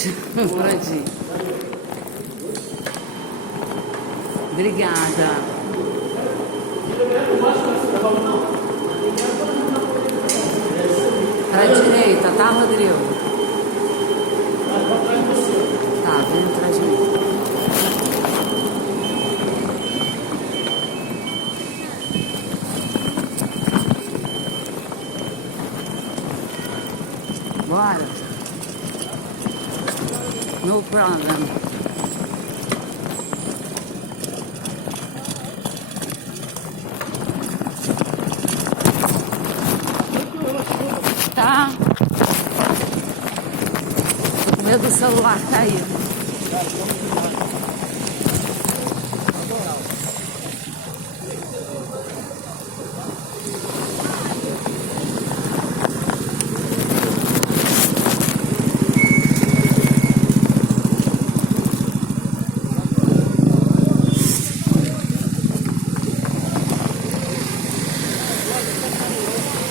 Prontinho. Obrigada. Pra direita, tá, Rodrigo? Tá, vem atrás de mim. Bora. No problem. Tá? Tô com medo do celular cair.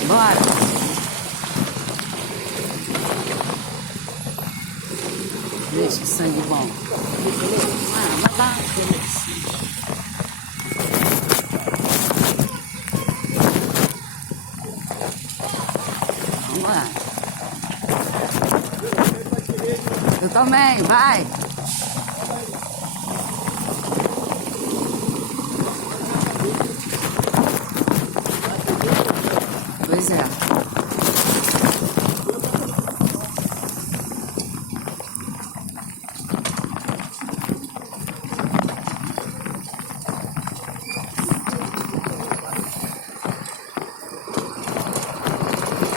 Bora. Deixa o sangue bom. Vai lá. Vamos lá. Eu também, vai. Pois é.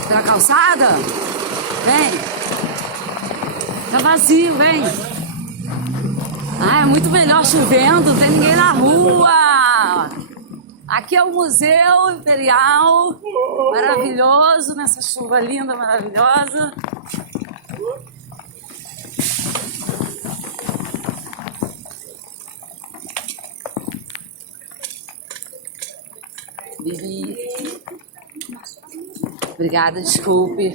Pela calçada? Vem. Tá vazio, vem. Ah, é muito melhor chovendo, não tem ninguém na rua. Aqui é o Museu Imperial, maravilhoso, nessa chuva linda, maravilhosa. Bibi. Obrigada, desculpe.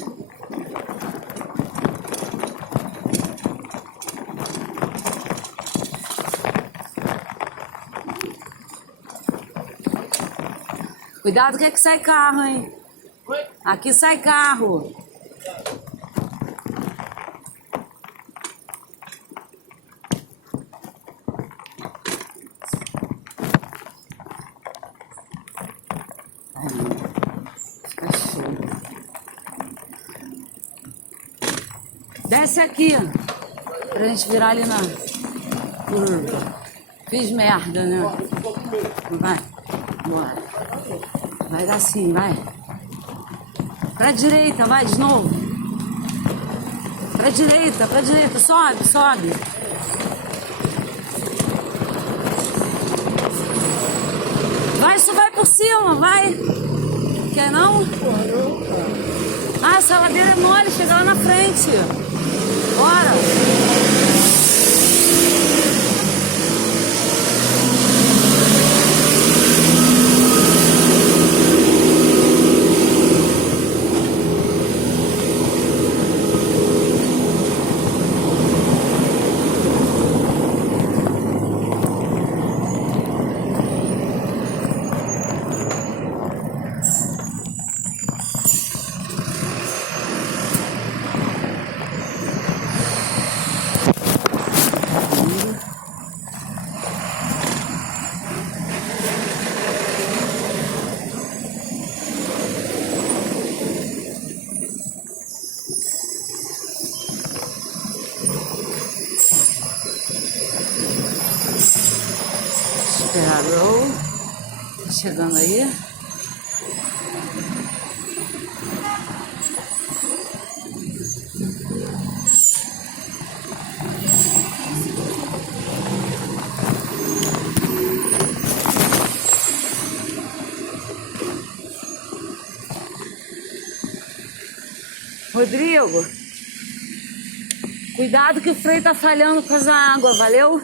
Cuidado que é que sai carro, hein? Aqui sai carro. Fica cheio. Desce aqui, pra gente virar ali na curva. Fiz merda, né? Vai, bora. Vai dar sim, vai. Pra direita, vai de novo. Pra direita, sobe, sobe. Vai, só vai por cima, vai. Quer não? Ah, essa ladeira é mole, chega lá na frente. Bora. Esperou. Chegando aí. Rodrigo, cuidado que o freio tá falhando com essa água, valeu?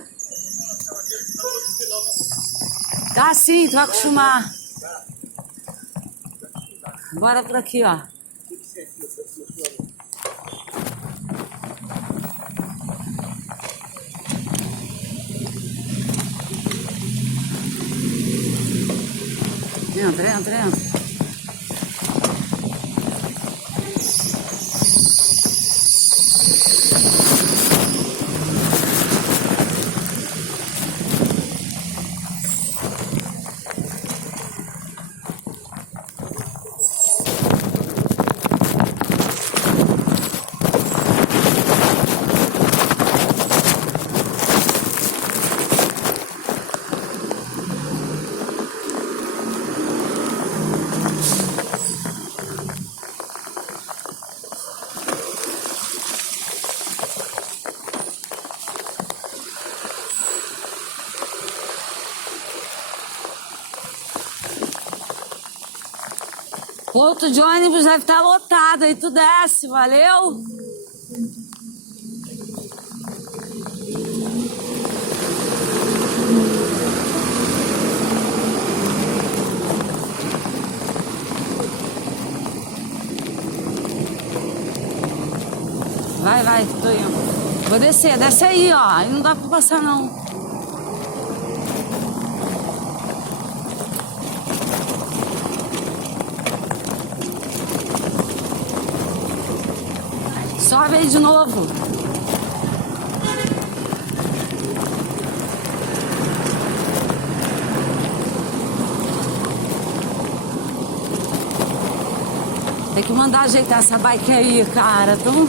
Dá sim, tu vai acostumar. Bora por aqui, ó. Entra, entra, entra. Ponto de ônibus deve estar lotado, aí tu desce, valeu? Vai, vai, tô indo. Vou descer, desce aí, ó. Aí não dá pra passar, não. Sobe aí de novo. Tem que mandar ajeitar essa bike aí, cara. Então...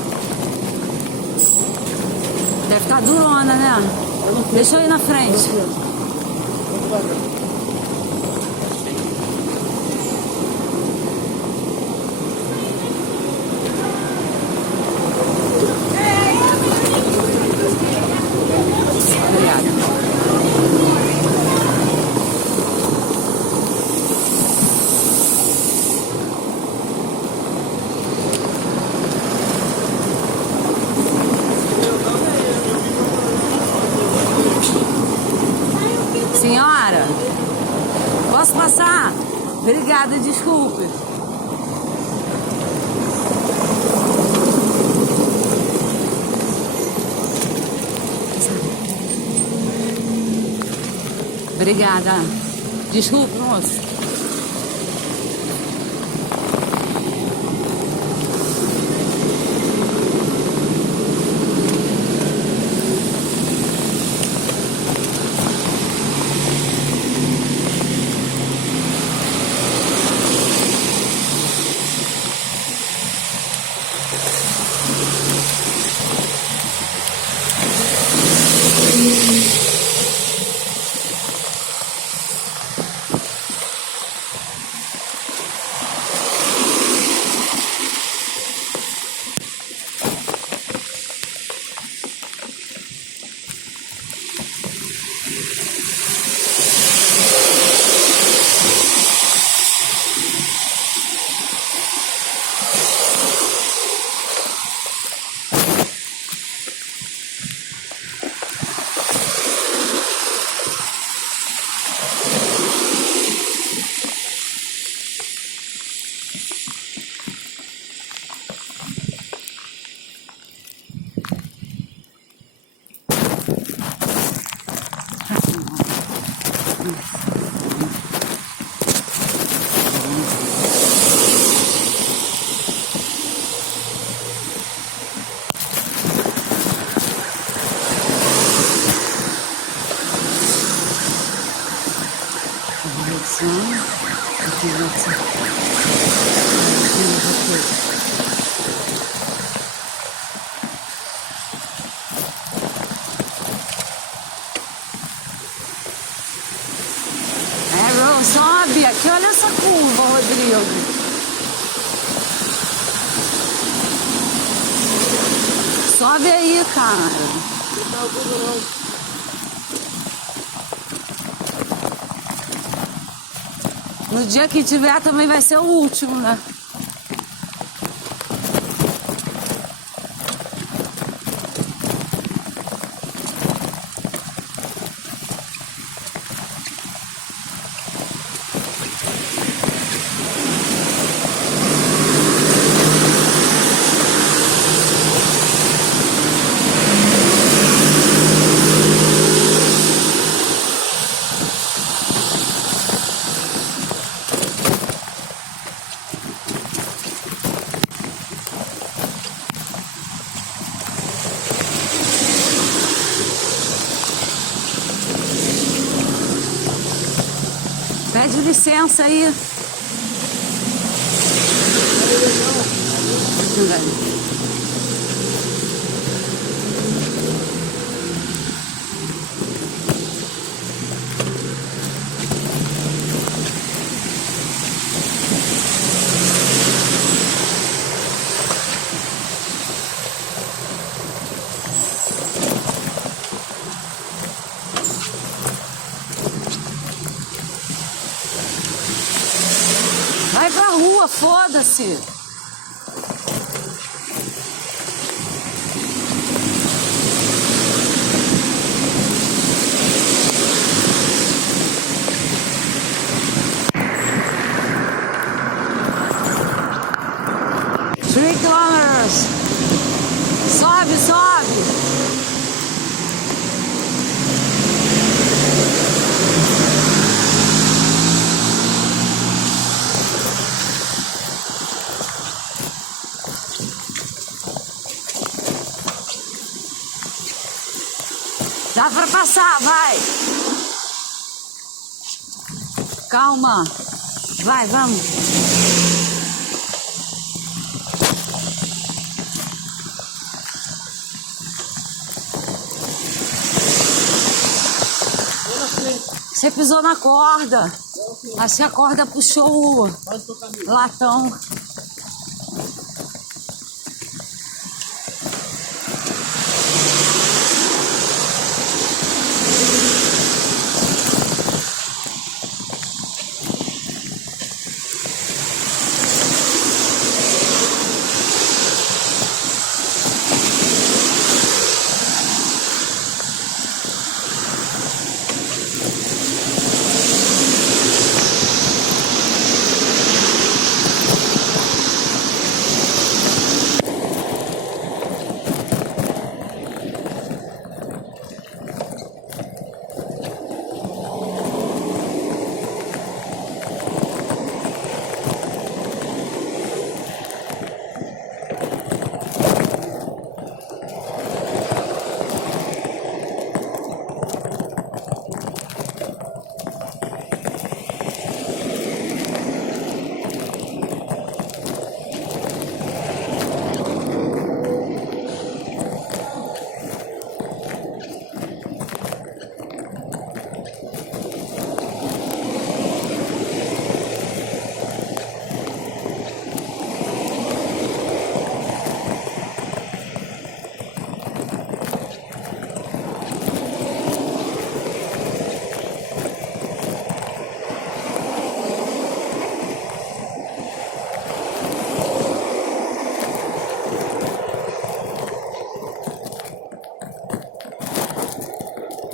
deve ficar durona, né? Deixa eu ir na frente. Senhora, posso passar? Obrigada, desculpe. Obrigada. Desculpe, moço. Sobe aqui, olha essa curva, Rodrigo. Sobe aí, cara. No dia que tiver também vai ser o último, né? Pede licença aí. Vai pra rua, foda-se. Three kilometers. Sobe, sobe. Dá pra passar, vai. Calma. Vai, vamos. Você pisou na corda. Acho que a corda puxou o latão.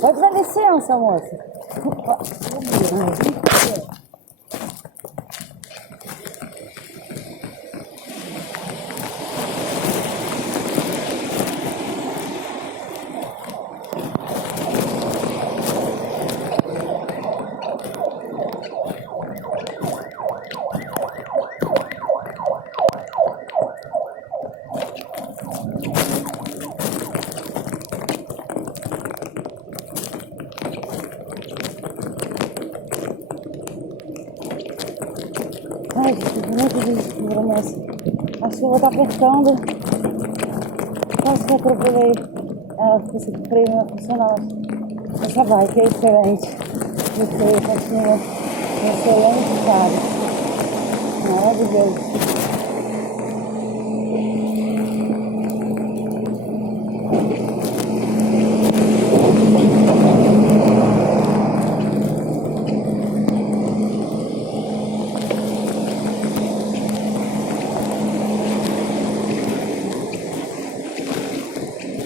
Pode dar licença, moça. Ai, muito difícil, moça. A chuva tá apertando. Quase que eu atropelei. O freio não funcionava. Essa bike é excelente. O freio continua em excelente estado. Maravilhoso.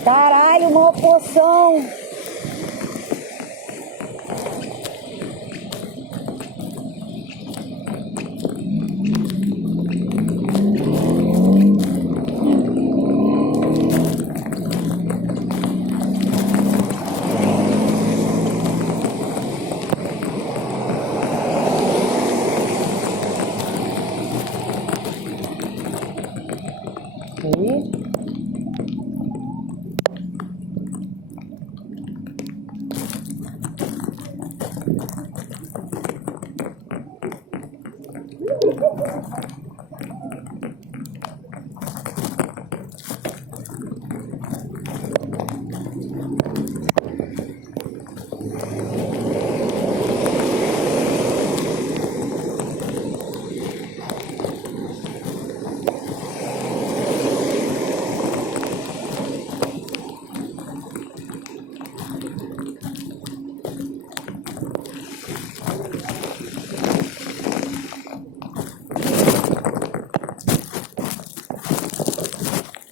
Caralho, uma poção!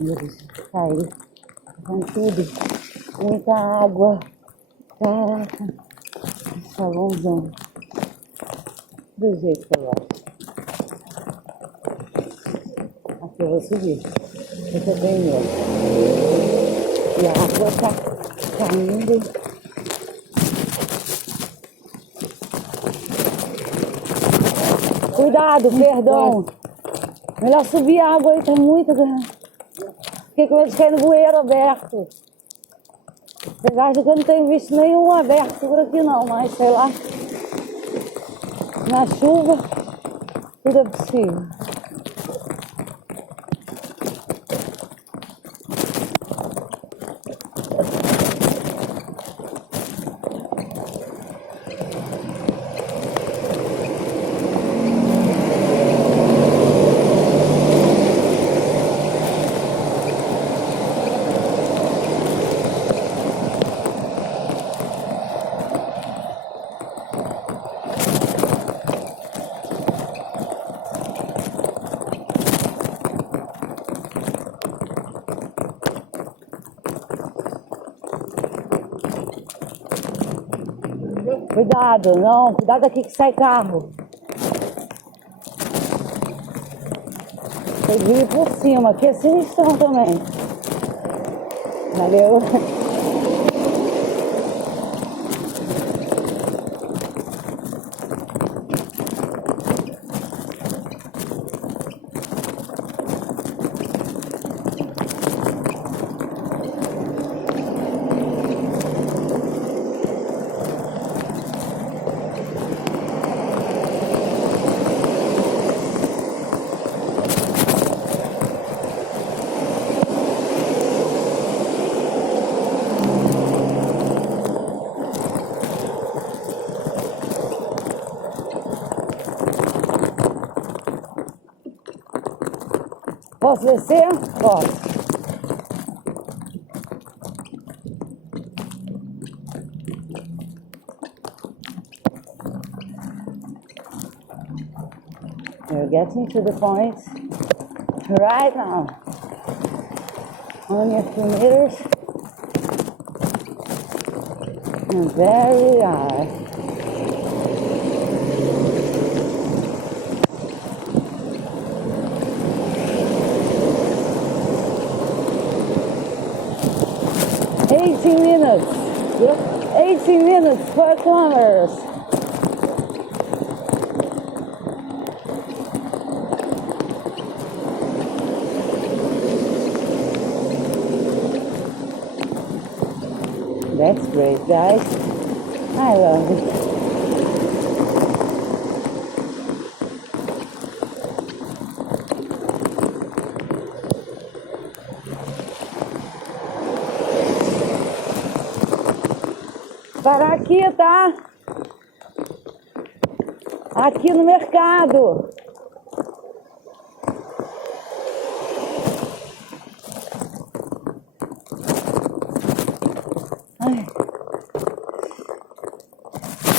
Meu Deus, caiu. Com tudo. Muita água. Caraca. Salãozão. Do jeito que eu gosto. Aqui eu vou subir. Aqui eu tenho medo. E a água tá caindo. Cuidado, perdão. Melhor subir a água aí, tá muito. Fiquei com medo de cair no bueiro aberto. Apesar de que eu não tenho visto nenhum aberto por aqui não, mas sei lá. Na chuva, tudo é possível. Cuidado, não, cuidado aqui que sai carro. Tem que vir por cima, aqui é sinistrão também. Valeu. 'Posso descer? Posso. We're getting to the point right now. Only a few meters. And there we are. Minutes. 18 minutes, 4 kilometers. That's great, guys. I love it. Parar aqui, tá? Aqui no mercado.